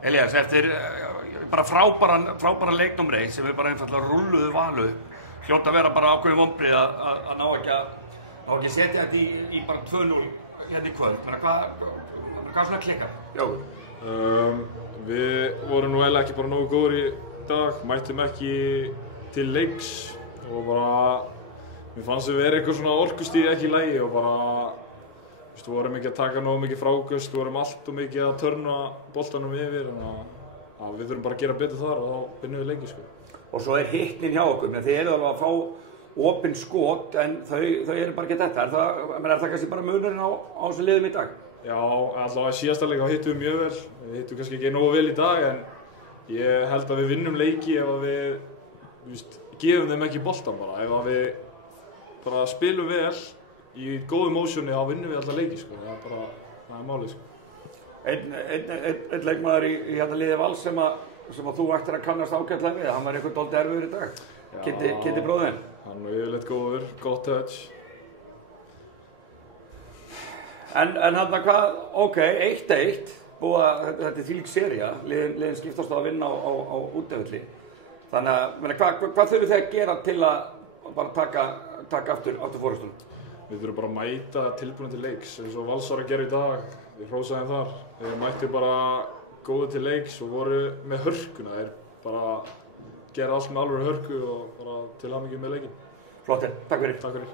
Elías, eftir bara frábæran leik númer 1 sem við bara einfaldlega rúlluðu Val upp, hljóta að vera bara ákveðin vonbrigði að ná ekki að setja þetta í bara 2-0 hérna í kvöld. Hvað svona klikkar? Já, við vorum nú eiginlega ekki bara nógu góðir í dag, mættum ekki til leiks og bara mér fannst við vera eitthvað svona orkustig ekki í lagi og bara við vorum ekki að taka nógu mikið frákast, við vorum allt og mikið að törna boltanum yfir þannig að við þurfum bara að gera betur þar og þá vinnum við leiki sko. Og svo hitnin hjá okkur, þið eru alveg að fá opin skot en þau eru bara ekki þetta. Er það kannski bara munurinn á þessu liðum í dag? Já, allavega síðasta leik þá hittum við mjög vel, við hittum kannski ekki nógu vel í dag en ég held að við vinnum leiki ef að við gefum þeim ekki boltan bara, ef að við bara spilum vel í góðu mósjóni þá vinnum við alltaf leiki sko, það er málið sko. Einn leikmaður í hérna liði Vals sem að þú ættir að kannast ágætlega við, hann var eitthvað dálítið erfiður í dag. Kiddi bróðinn. Hann var yfirleitt góður, gott touch. En hann hvað, ok, 1-1, þetta er þvílík sería, liðin skiptast á að vinna á útivelli. Þannig að hvað þurfum þið að gera til að bara taka aftur fórustunum? Við þurfum bara að mæta tilbúin til leiks, eins og Vals var að gera í dag, við hrósaðum þar. Við mættum bara góðu til leiks og voru með hörkuna, þeir bara gera allt með alvöru hörku og bara til hamingju með leikinn. Flott, takk fyrir. Takk fyrir.